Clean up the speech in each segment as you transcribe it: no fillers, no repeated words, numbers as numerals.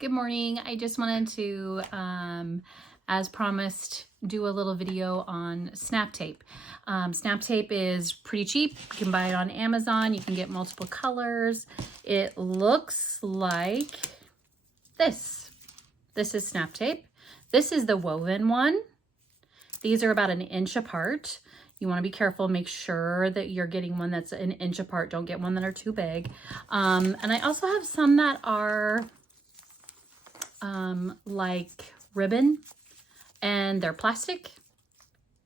Good morning. I just wanted to, as promised, do a little video on snap tape. Snap tape is pretty cheap. You can buy it on Amazon. You can get multiple colors. It looks like this. This is snap tape. This is the woven one. These are about 1 inch apart. You want to be careful, make sure that you're getting one that's 1 inch apart. Don't get one that are too big. And I also have some that are like ribbon, and they're plastic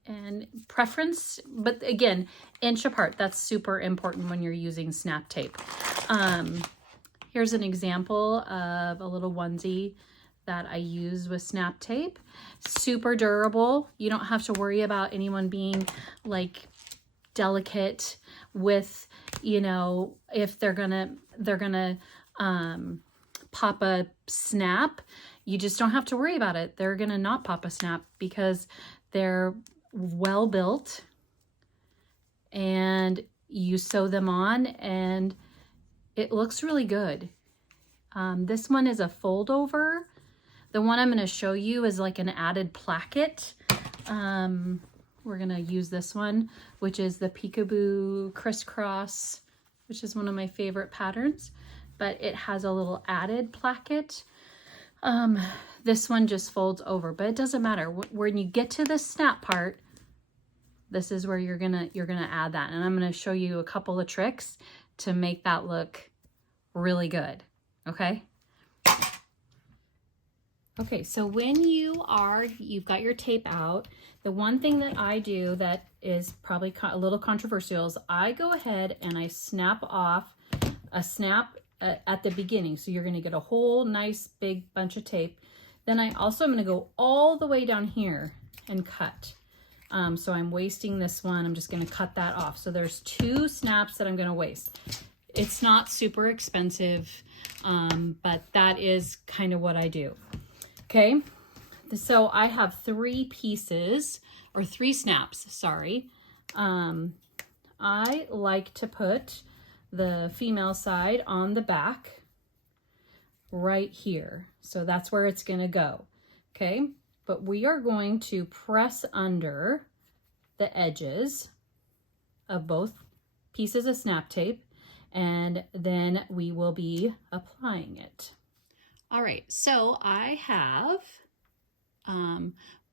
and preference, but again, inch apart. That's super important when you're using snap tape. Here's an example of a little onesie that I use with snap tape. Super durable. You don't have to worry about anyone being like delicate with, you know, if they're gonna pop a snap. You just don't have to worry about it. They're gonna not pop a snap because they're well built, and you sew them on and it looks really good. This one is a fold over. The one I'm going to show you is like an added placket. We're going to use this one, which is the Peekaboo Crisscross, which is one of my favorite patterns, but it has a little added placket. This one just folds over, but it doesn't matter. When you get to the snap part, this is where you're gonna add that. And I'm gonna show you a couple of tricks to make that look really good. Okay? Okay, so when you've got your tape out, the one thing that I do that is probably a little controversial is I go ahead and I snap off a snap at the beginning. So you're gonna get a whole nice big bunch of tape. Then I also am gonna go all the way down here and cut. So I'm wasting this one. I'm just gonna cut that off. So there's 2 snaps that I'm gonna waste. It's not super expensive, but that is kind of what I do. Okay, so I have 3 pieces, or 3 snaps, sorry. I like to put the female side on the back right here. So that's where it's gonna go, okay? But we are going to press under the edges of both pieces of snap tape, and then we will be applying it. All right, so I have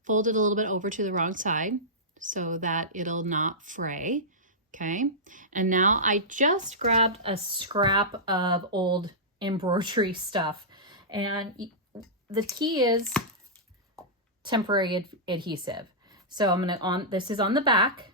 folded a little bit over to the wrong side so that it'll not fray, okay? And now I just grabbed a scrap of old embroidery stuff, and the key is temporary adhesive. So I'm gonna this is on the back,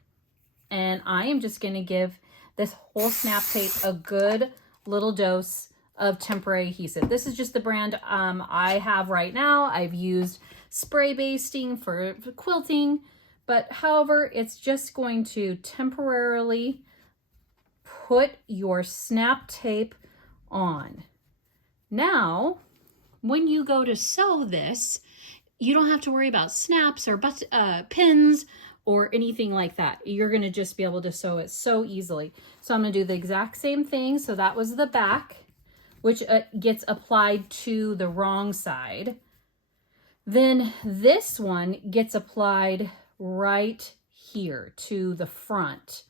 and I am just gonna give this whole snap tape a good little dose of temporary adhesive. This is just the brand I have right now. I've used spray basting for quilting, but however, it's just going to temporarily put your snap tape on. Now, when you go to sew this, you don't have to worry about snaps or pins or anything like that. You're gonna just be able to sew it so easily. So I'm gonna do the exact same thing. So that was the back, which gets applied to the wrong side. Then this one gets applied right here to the front.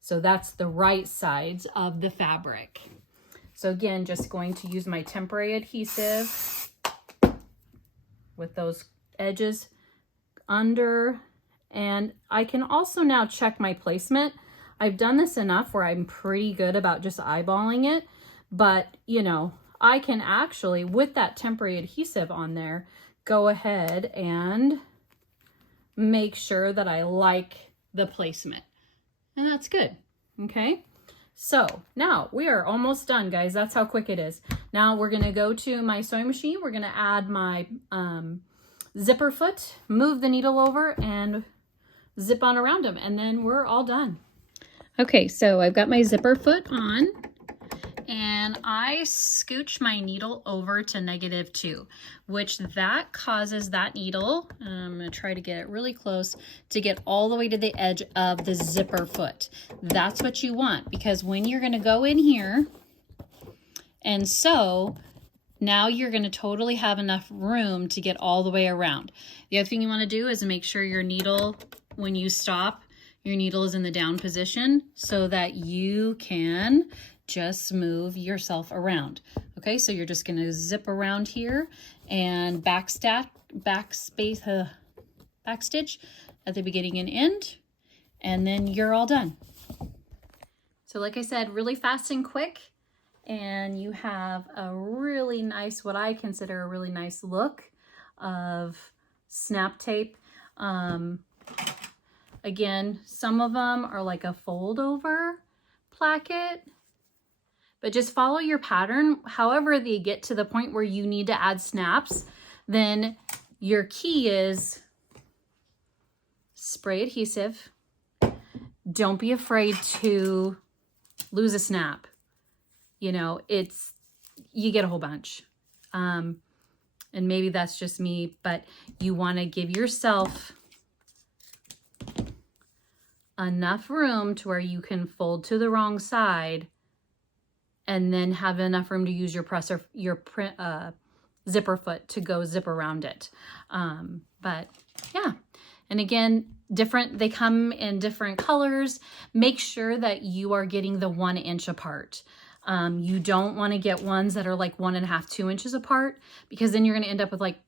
So that's the right sides of the fabric. So again, just going to use my temporary adhesive with those edges under, and I can also now check my placement. I've done this enough where I'm pretty good about just eyeballing it. But, you know, I can actually, with that temporary adhesive on there, go ahead and make sure that I like the placement. And that's good, okay? So now we are almost done, guys. That's how quick it is. Now we're gonna go to my sewing machine. We're gonna add my zipper foot, move the needle over, and zip on around them, and then we're all done. Okay, so I've got my zipper foot on, and I scooch my needle over to -2, which that causes that needle, I'm gonna try to get it really close, to get all the way to the edge of the zipper foot. That's what you want, because when you're gonna go in here and sew, Now you're going to totally have enough room to get all the way around. The other thing you want to do is make sure your needle, when you stop, your needle is in the down position so that you can just move yourself around. Okay, so you're just going to zip around here and backstitch at the beginning and end, and then you're all done. So like I said, really fast and quick. And you have a really nice, what I consider a really nice look of snap tape. Again, some of them are like a fold over placket, but just follow your pattern. However they get to the point where you need to add snaps, then your key is spray adhesive. Don't be afraid to lose a snap. You know, you get a whole bunch. And maybe that's just me, but you want to give yourself enough room to where you can fold to the wrong side and then have enough room to use your zipper foot to go zip around it. But yeah. And again, they come in different colors. Make sure that you are getting the 1 inch apart. You don't want to get ones that are like 1.5, 2 inches apart, because then you're going to end up with like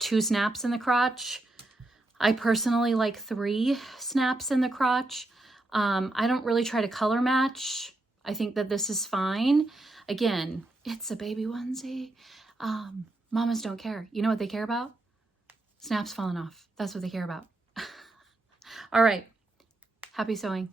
2 snaps in the crotch. I personally like 3 snaps in the crotch. I don't really try to color match. I think that this is fine. Again, it's a baby onesie. Mamas don't care. You know what they care about? Snaps falling off. That's what they care about. All right. Happy sewing.